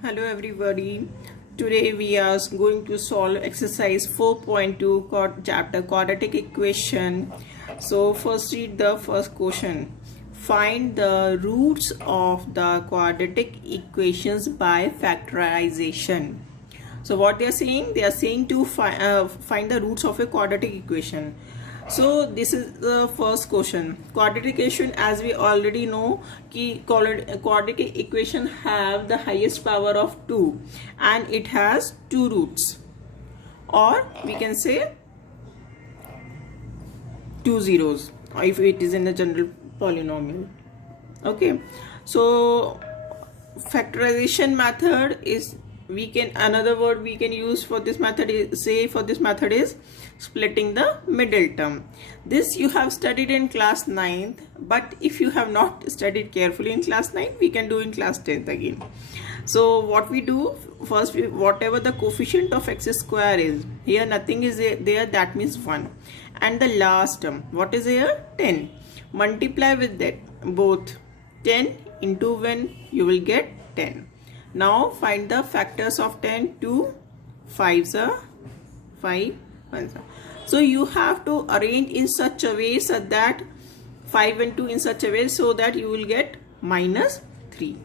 Hello everybody. Today we are going to solve exercise 4.2 chapter quadratic equation. So first read the first question. Find the roots of the quadratic equations by factorization. So what they are saying? They are saying to find the roots of a quadratic equation. So this is the first question. Quadratic equation, as we already know, quadratic equation have the highest power of 2 and it has two roots, or we can say two zeros if it is in a general polynomial. Okay, so factorization method is, another word we can use for this method is splitting the middle term. This you have studied in class 9th, but if you have not studied carefully in class 9th, we can do in class 10th again. So what we do first, whatever the coefficient of x square is, here nothing is there, that means 1, and the last term, what is here? 10. Multiply with that both. 10 into 1, you will get 10. Now find the factors of 10. 2 5s are 5 1s are. So you have to arrange in such a way so that 5 and 2 in such a way so that you will get minus 3.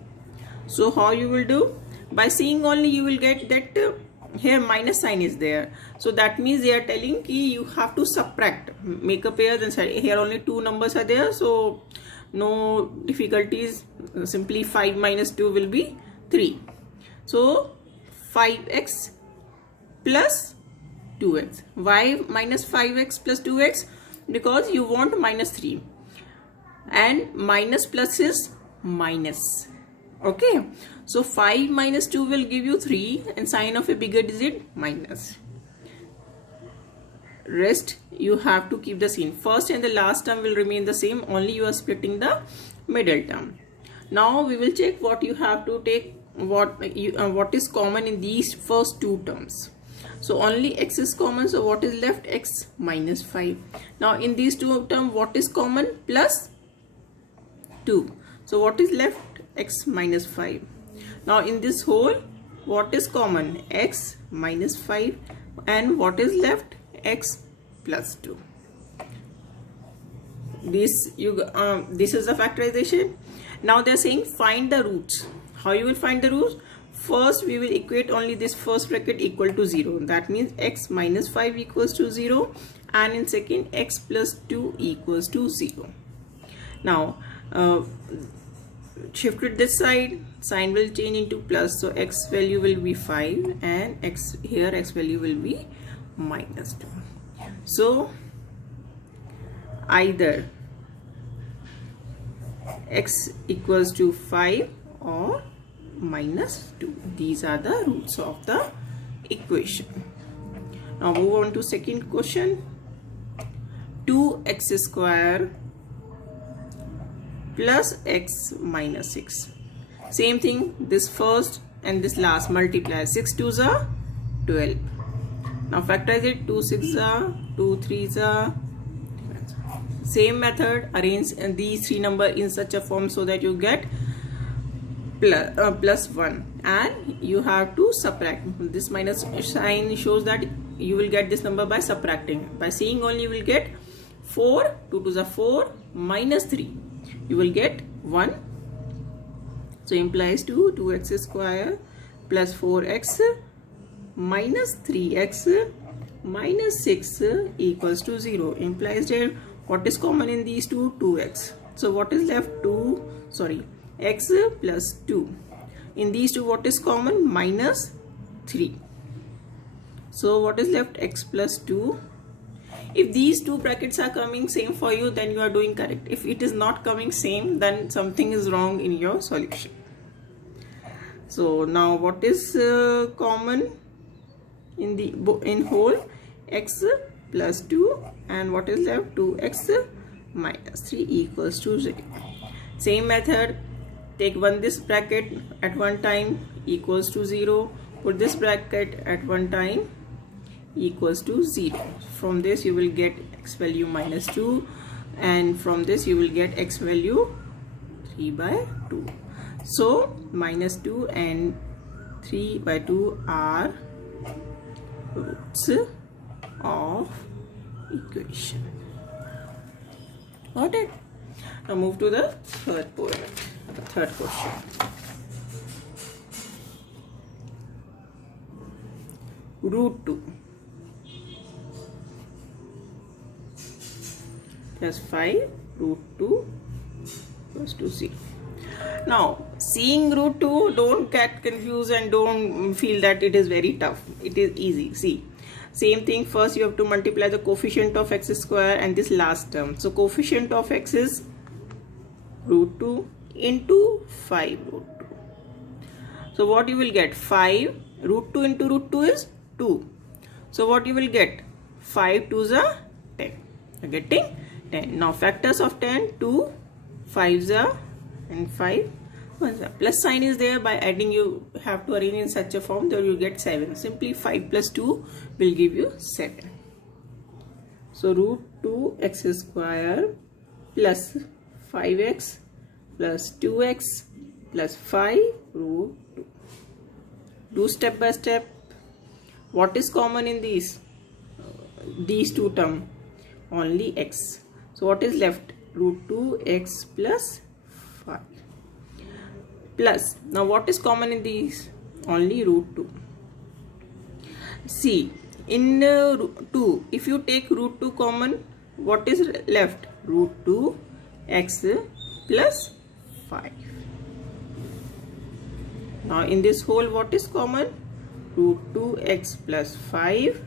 So how you will do? By seeing only you will get that here minus sign is there. So that means they are telling ki you have to subtract, make a pair, then here only two numbers are there, so no difficulties. Simply 5 minus 2 will be 3. So 5x plus 2x. Why minus 5x plus 2x? Because you want minus 3 and minus plus is minus. Okay, so 5 minus 2 will give you 3 and sign of a bigger digit minus. Rest you have to keep the same. First and the last term will remain the same, only you are splitting the middle term. Now we will check what you have to take, what is common in these first two terms. So only x is common, so what is left? X minus 5. Now in these two terms, what is common? Plus 2. So what is left? X minus 5. Now in this whole, what is common? X minus 5, and what is left? X plus 2. This is the factorization. Now they are saying find the roots. How you will find the roots? First we will equate only this first bracket equal to 0. That means x minus 5 equals to 0, and in second x plus 2 equals to 0. Now shift it this side, sign will change into plus, so x value will be 5 and x value will be minus 2. So either x equals to 5 or minus 2. These are the roots of the equation. Now move on to second question. 2x square plus x minus 6. Same thing, this first and this last multiply. 6 2s are 12. Now factorize it. 2 6s are 2 3s are. Same method, arrange these three numbers in such a form so that you get plus 1, and you have to subtract. This minus sign shows that you will get this number by subtracting. By seeing only you will get 4, 2 2s are 4, minus 3, you will get 1. So implies 2x square plus 4x minus 3x minus 6 equals to 0. Implies that what is common in these two? 2x. So what is left? X plus 2. In these two, what is common? Minus 3. So what is left? X plus 2. If these two brackets are coming same for you, then you are doing correct. If it is not coming same, then something is wrong in your solution. So now what is common in whole? X plus 2, and what is left? 2x minus 3 equals to 0. Same method, take this bracket at one time equals to 0, put this bracket at one time equals to 0. From this you will get x value minus 2, and from this you will get x value 3/2. So minus 2 and 3/2 are roots of equation. Got it? Now move to the third question. Root 2 plus 5 root 2 equals to 0. Now, seeing root 2, don't get confused and don't feel that it is very tough. It is easy. See, same thing. First, you have to multiply the coefficient of x square and this last term. So, coefficient of x is root 2 into 5 root 2. So, what you will get? 5 root 2 into root 2 is 2. So, what you will get? 5 2s are 10. You are getting 10. Now, factors of 10, 2, 5s are and 5 1s are. Plus sign is there. By adding, you have to arrange in such a form that you get 7. Simply 5 plus 2 will give you 7. So, root 2 x square plus 5x plus 2x plus 5 root 2. Do step by step. What is common in these two terms? Only x. So what is left? Root 2x plus 5. Plus, now what is common in these? Only root 2. See, in 2, if you take root 2 common, what is left? Root 2x plus 5. Now in this whole, what is common? Root 2x plus 5,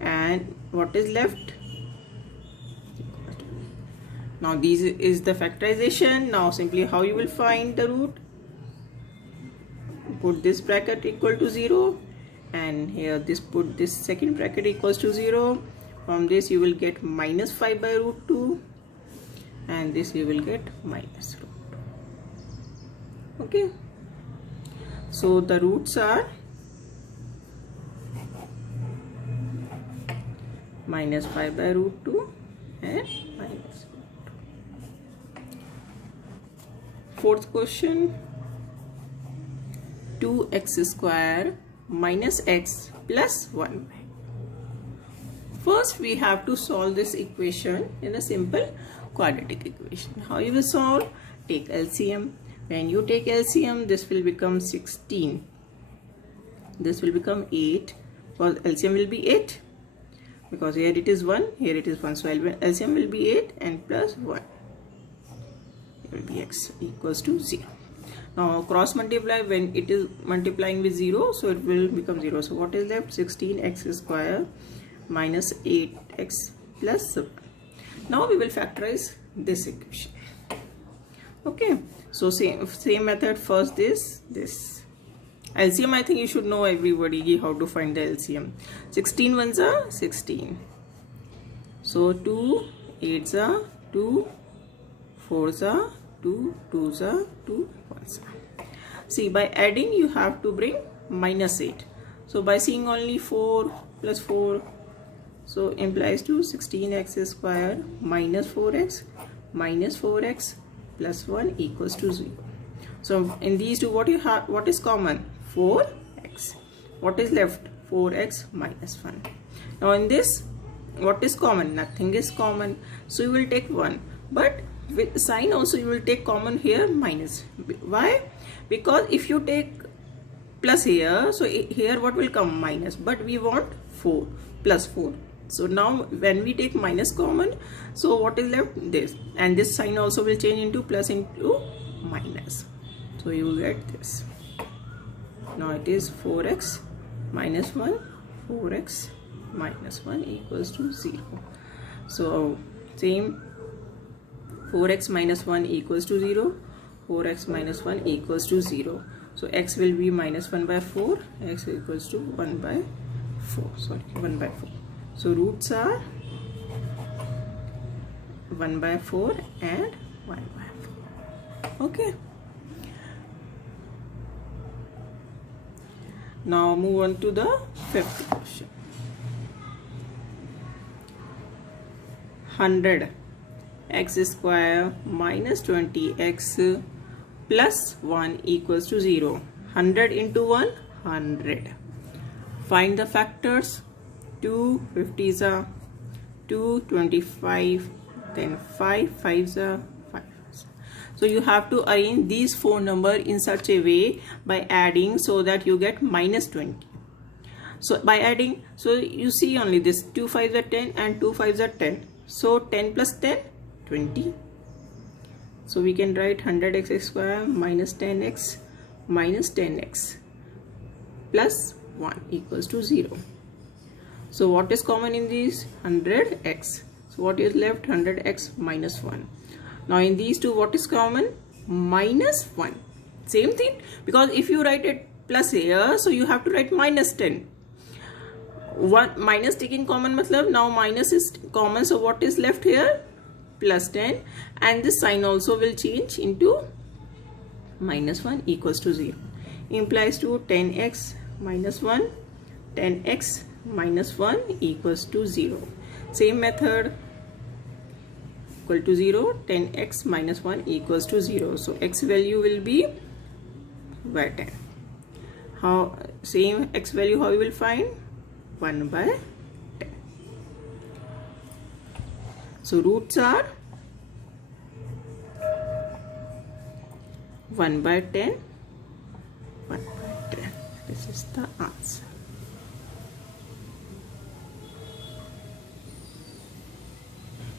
and what is left? Now this is the factorization. Now simply how you will find the root? Put this bracket equal to 0, and here put this second bracket equals to 0. From this you will get minus 5 by root 2, and this you will get minus root 2. Okay. So the roots are minus 5 by root 2 and minus root 2. Fourth question, 2x square minus x plus 1. First we have to solve this equation in a simple quadratic equation. How you will solve? Take LCM. When you take LCM, this will become 16. This will become 8. Because LCM will be 8. Because here it is 1, here it is 1. So LCM will be 8 and plus 1. It will be x equals to 0. Now cross multiply, when it is multiplying with 0, so it will become 0. So what is left? 16x square minus 8x plus 7. Now we will factorize this equation. Okay. So same method. First this LCM, I think you should know everybody how to find the LCM. 16 1s are 16. So 2 8s are 2, 4s are 2, 2s are 2, 1s are. See, by adding you have to bring minus 8. So by seeing only 4 plus 4, so implies to 16x square minus 4x plus 1 equals to 0. So in these two, what is common? 4x. What is left? 4x minus 1. Now in this, what is common? Nothing is common. So you will take 1. But with sign also you will take common here minus. Why? Because if you take plus here, so here what will come? Minus. But we want 4 plus 4. So now when we take minus common, so what is left? This, and this sign also will change into plus into minus. So you will get this. Now it is 4x minus 1, 4x minus 1 equals to 0. So same, 4x minus 1 equals to 0, 4x minus 1 equals to 0. So x will be minus 1 by 4, x equals to 1 by 4, sorry, 1 by 4. So roots are 1 by 4 and 1 by 4. Okay. Now move on to the fifth question. 100 x square minus 20x plus 1 equals to 0. 100 into 1, 100. Find the factors. 2 50s are 225, then 5 5s are 5. So you have to arrange these four numbers in such a way by adding, so that you get minus 20. So by adding, so you see only this 2 5s are 10 and 2 5s are 10. So 10 plus 10, 20. So we can write 100x square minus 10x minus 10x plus 1 equals to 0. So what is common in these? 100x. So what is left? 100x minus 1. Now in these two, what is common? Minus 1. Same thing, because if you write it plus here, so you have to write minus 10. One minus taking common matlab, now minus is common, so what is left here? Plus 10, and this sign also will change into minus 1 equals to 0. Implies to 10x minus 1, 10x minus 1 equals to 0. Same method, equal to 0, 10x minus 1 equals to 0. So x value will be by 10. How same x value, how you will find? 1 by 10. So roots are 1 by 10, 1 by 10. This is the answer.